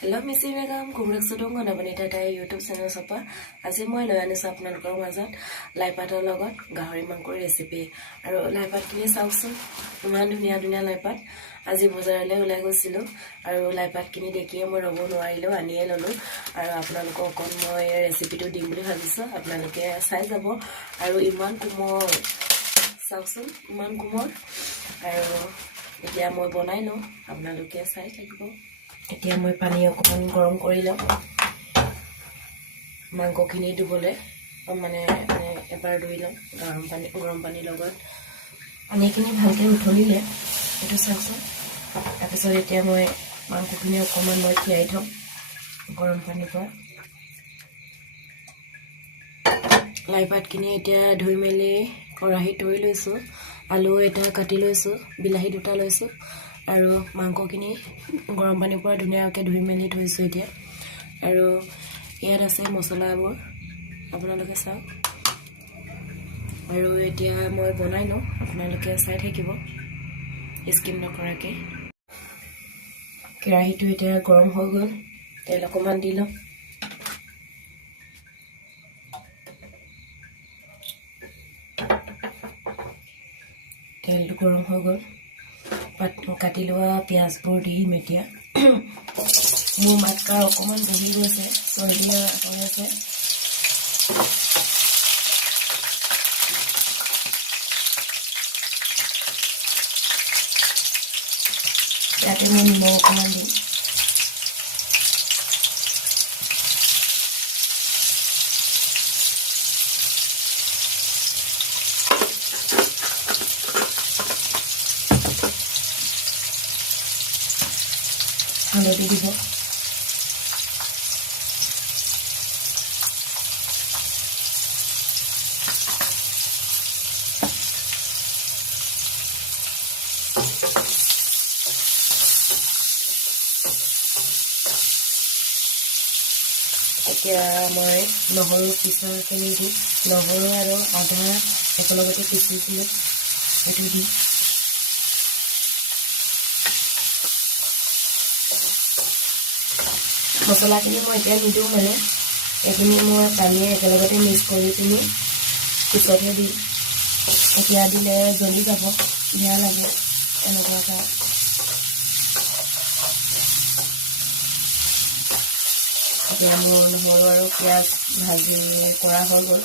Hello, Miss Inagam, Kumraksudong on Abanita YouTube channel Sapa. As in my learners up Nalco Mazat, Lipata Logot, Gahari Manko recipe. I wrote Lipat Kinis also, Mandunia Dunia Lipat, as it was a Lego Silo, I wrote Lipat Kini de Kim or Abono Ilo and Yellow, I wrote Apnalco con my recipe to Dimbri Havisa, Apnalke sizable, I wrote Iman Kumo Sauson, Iman Kumor, I wrote Yamo Bonino, Apnaluke side like go. এতিয়া মই পানী অকমান গৰম কৰি লম মাংসখিনি ধুবলে মানে এবাৰ ধুই লম গৰম পানী লগত পানীখিনি ভালকে উঠলিলে এটো চাওকচোন তাৰপিছত এতিয়া মই মাংসখিনি অকমান মই তিয়াই থম গৰম পানীৰ পৰা লাইপাতখিনি এতিয়া ধুই মেলি কৰাহি ধুই লৈছো আলু এটা কাটি লৈছো বিলাহী দুটা লৈছো আৰু মাংসখিনি গৰম পানীৰ পৰা ধুনীয়াকৈ ধুই মেলি থৈছো এতিয়া আৰু ইয়াত আছে মছলাবোৰ আপোনালোকে চাওক আৰু এতিয়া মই বনাই লওঁ আপোনালোকে চাই থাকিব স্কিম নকৰাকে কেৰাহীটো এতিয়া গৰম হৈ গ'ল তেল অকমান দি লওঁ তেলটো গৰম হৈ গ'ল কাটি লোৱা পিয়াজবোৰ দি মেটিয়া মোৰ মাতকা অকমান বহি গৈছে চৰ্দিয়া হৈ আছে ইয়াতে মই নিমখ অকমান দিম হালধি দিব এতিয়া মই নহৰু পিছাখিনি দি নহৰু আৰু আদা একেলগতে পিচিছিলোঁ এইটো দি মছলাখিনি মই এতিয়া নিদিওঁ মানে এইখিনি মই পানীয়ে একেলগতে মিক্স কৰি পিনি পিছতহে দিম এতিয়া দিলে জ্বলি যাব বেয়া লাগে এনেকুৱা এটা এতিয়া মোৰ নহৰু আৰু পিঁয়াজ ভাজি কৰা হৈ গ'ল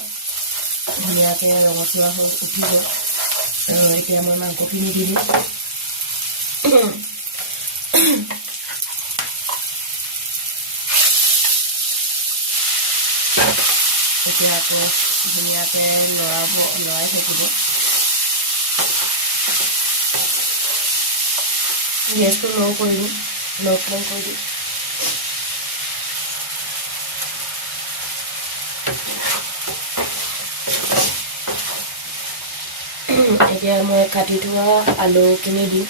ধুনীয়াকৈ ৰঙচুৱা হৈ উঠিব আৰু এতিয়া মই মাংসখিনি দি দিম এতিয়া আকৌ ধুনীয়াকৈ লৰাই থাকিব গেছটো ল' কৰি দিম ল' ফ্লেম কৰি দিম এতিয়া মই কাটি থোৱা আলুখিনি দিম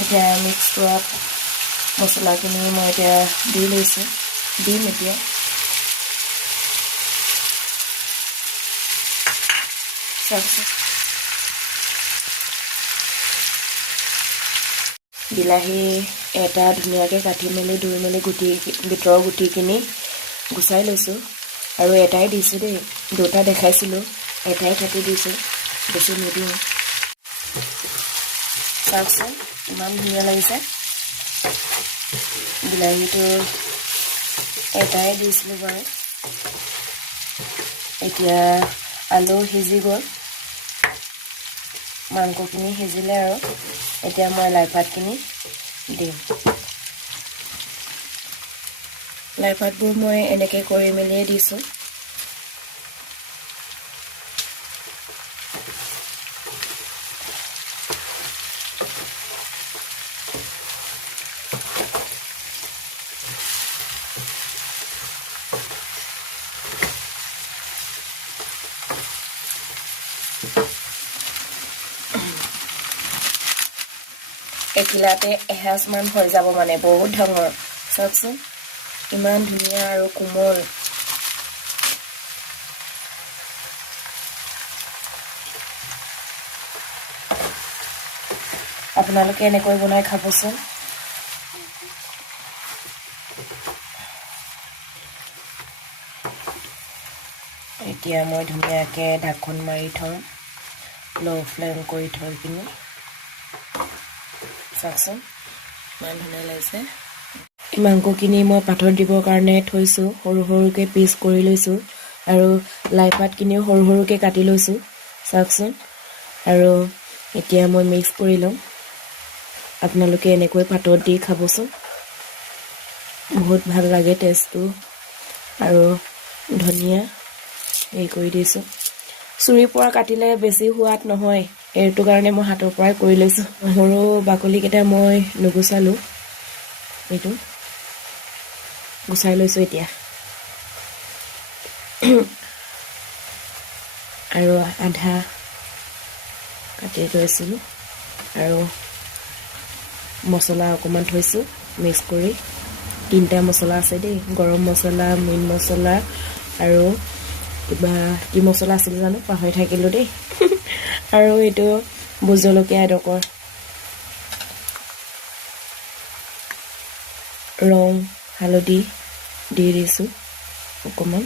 এতিয়া মিক্স কৰা মছলাখিনি মই এতিয়া দি লৈছোঁ দিম এতিয়া বিলাহী এটা ধুনীয়াকৈ কাটি মেলি ধুই মেলি ভিতৰৰ গুটিখিনি গুচাই লৈছোঁ আৰু এটাই দিছোঁ দেই দুটা দেখাইছিলোঁ এটাই কাটি দিছোঁ বেছি নিদিওঁ চাওকচোন ইমান ধুনীয়া লাগিছে বিলাহীটো এটাই দিছিলোঁ বাৰু এতিয়া আলু সিজি গ'ল মাংসখিনি সিজিলে আৰু এতিয়া মই লাইপাতখিনি দিম লাইপাতবোৰ মই এনেকৈ কৰি মেলিয়ে দিছোঁ একিলাতে এহাজমান হৈ যাব মানে বহুত ডাঙৰ চাওকচোন ইমান ধুনীয়া আৰু কোমল। আপোনালোকে এনেকৈ বনাই খাবচোন। এতিয়া মই ধুনীয়াকৈ ঢাকোন মাৰি থওঁ, ল' ফ্লেম কৰি থৈ পিনি। চাওকচোন ইমান ধুনীয়া লাগিছে। মাংসখিনি মই পাতত দিবৰ কাৰণে থৈছোঁ, সৰু সৰুকৈ পিচ কৰি লৈছোঁ আৰু লাই পাতখিনিও সৰু সৰুকৈ কাটি লৈছোঁ। চাওকচোন। আৰু এতিয়া মই মিক্স কৰি লওঁ। আপোনালোকে এনেকৈ পাতত দি খাবচোন, বহুত ভাল লাগে টেষ্টটো। আৰু ধনিয়া হেৰি কৰি দিছোঁ। চুৰিৰ পৰা কাটিলে বেছি সোৱাদ নহয়, এইটো কাৰণে মই হাতৰ পৰাই কৰি লৈছোঁ। সৰু বাকলিকেইটা মই নুগুচালোঁ, এইটো গুচাই লৈছোঁ এতিয়া। আৰু আধা কাটি থৈছিলোঁ আৰু মছলা অকণমান থৈছোঁ মিক্স কৰি। 3টা মছলা আছে দেই, গৰম মছলা, মিট মছলা আৰু কিবা কি মছলা আছিল জানো পাহৰি থাকিলোঁ দেই। আৰু এইটো ভোট জলকীয়া এডোখৰ, ৰং হালধি দি দিছোঁ অকণমান।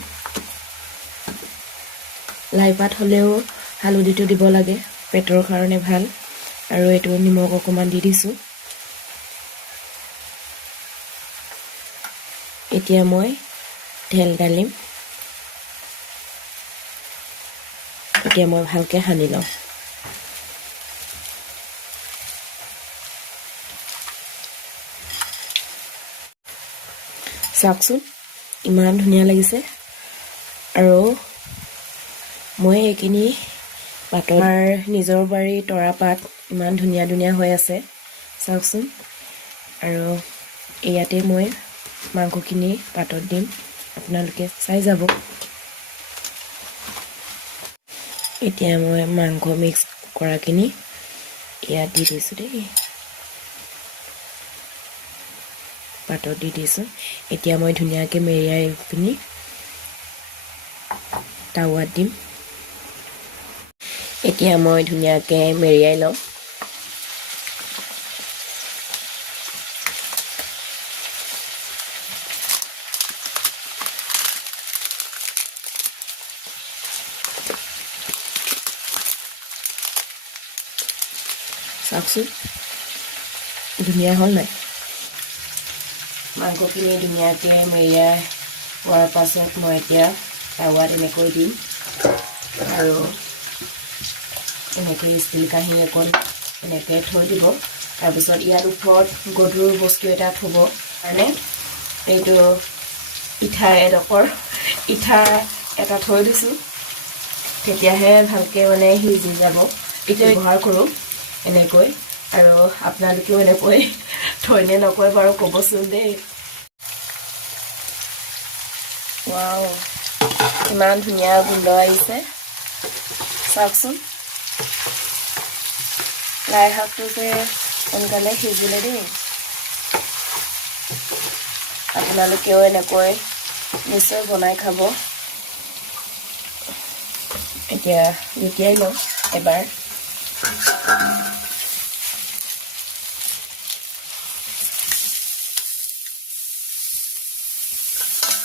লাই পাত হ'লেও হালধিটো দিব লাগে, পেটৰ কাৰণে ভাল। আৰু এইটো নিমখ অকণমান দি দিছোঁ। এতিয়া মই তেল ঢালিম। এতিয়া মই ভালকৈ সানি লওঁ। চাওকচোন ইমান ধুনীয়া লাগিছে। আৰু মই এইখিনি পাতৰ নিজৰ বাৰীৰ তৰা পাত ইমান ধুনীয়া ধুনীয়া হৈ আছে, চাওকচোন। আৰু ইয়াতে মই মাংসখিনি পাতত দিম, আপোনালোকে চাই যাব। এতিয়া মই মাংস মিক্স কৰাখিনি ইয়াত দি দিছোঁ দেই, পাতত দি দিছোঁ। এতিয়া মই ধুনীয়াকৈ মেৰিয়াই পিনি টাৱাত দিম। এতিয়া মই ধুনীয়াকৈ মেৰিয়াই লওঁ। চাওকচোন ধুনীয়া হ'ল নাই। মাংসখিনি ধুনীয়াকৈ মেৰিয়াই হোৱাৰ পাছত মই এতিয়া টাৱাত এনেকৈ দিম আৰু এনেকৈ ষ্টীল কাঁহী এখন এনেকৈ থৈ দিব। তাৰপিছত ইয়াৰ ওপৰত গধুৰ বস্তু এটা থ'ব কাৰণে এইটো ইঠা এটা থৈ দিছোঁ, তেতিয়াহে ভালকৈ মানে সিজি যাব। এতিয়া ব্যৱহাৰ কৰোঁ এনেকৈ, আৰু আপোনালোকেও এনেকৈ থৈনে নকয় বাৰু ক'বচোন দেই। ৱাও ইমান ধুনীয়া গোন্ধ আহিছে, চাওকচোন। লাই শাকটো যে সোনকালে সিজিলে দেই। আপোনালোকেও এনেকৈ নিশ্চয় বনাই খাব। এতিয়া লুটিয়াই লওঁ এবাৰ।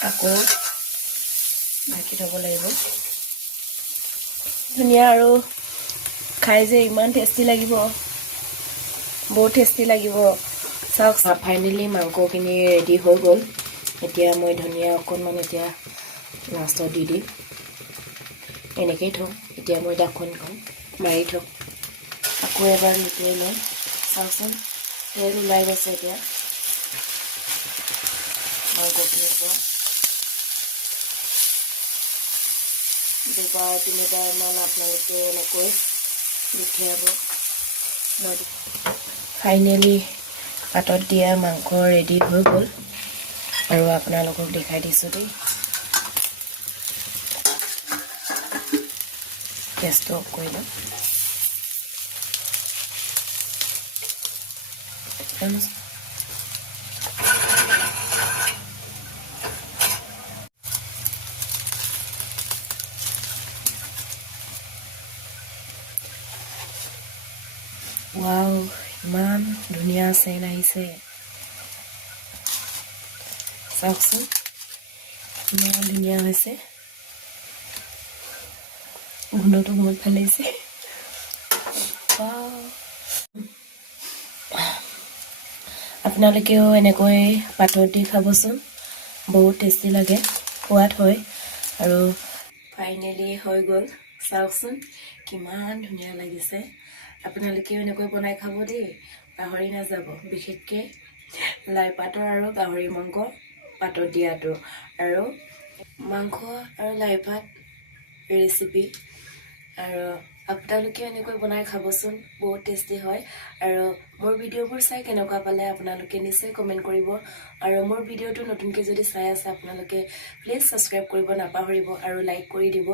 আকৌ ঢাকি থ'ব লাগিব। ধুনীয়া আৰু খাই যে ইমান টেষ্টি লাগিব, বহুত টেষ্টি লাগিব। চাওক ফাইনেলি মাংসখিনি ৰেডি হৈ গ'ল। এতিয়া মই ধনিয়া অকণমান এতিয়া লাষ্টত দি দিম। এনেকেই থওঁ। এতিয়া মই ঢাকোনখন মাৰি থওঁ। আকৌ এবাৰ লুটিয়াই লওঁ। চাওকচোন তেল ওলাই গৈছে এতিয়া মাংসখিনিৰ পৰা। 2-3বাৰমান আপোনালোকে এনেকৈ লুটিয়াব। ফাইনেলি পাতত দিয়া মাংস ৰেডি হৈ গ'ল আৰু আপোনালোকক দেখাই দিছোঁ দেই। গেছটো অফ কৰি লওঁ। ধুনীয়া চেন আহিছে চাওকচোন ইমান ধুনীয়া হৈছে গোন্ধটো বহুত ভাল লাগিছে আপোনালোকেও এনেকৈ পাতত দি খাবচোন বহুত টেষ্টি লাগে সোৱাদ হয় আৰু ফাইনেলি হৈ গ'ল চাওকচোন কিমান ধুনীয়া লাগিছে আপোনালোকেও এনেকৈ বনাই খাব দেই পাহৰি নাযাব বিশেষকৈ লাই পাতৰ আৰু গাহৰি মাংস পাতত দিয়াটো আৰু মাংস আৰু লাই পাত ৰেচিপি আৰু আপোনালোকে এনেকৈ বনাই খাবচোন বহুত টেষ্টি হয় আৰু মোৰ ভিডিঅ'বোৰ চাই কেনেকুৱা পালে আপোনালোকে নিশ্চয় কমেণ্ট কৰিব আৰু মোৰ ভিডিঅ'টো নতুনকৈ যদি চাই আছে আপোনালোকে প্লিজ ছাবস্ক্ৰাইব কৰিব নাপাহৰিব আৰু লাইক কৰি দিব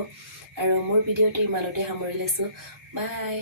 আৰু মোৰ ভিডিঅ'টো ইমানতে সামৰি লৈছোঁ বাই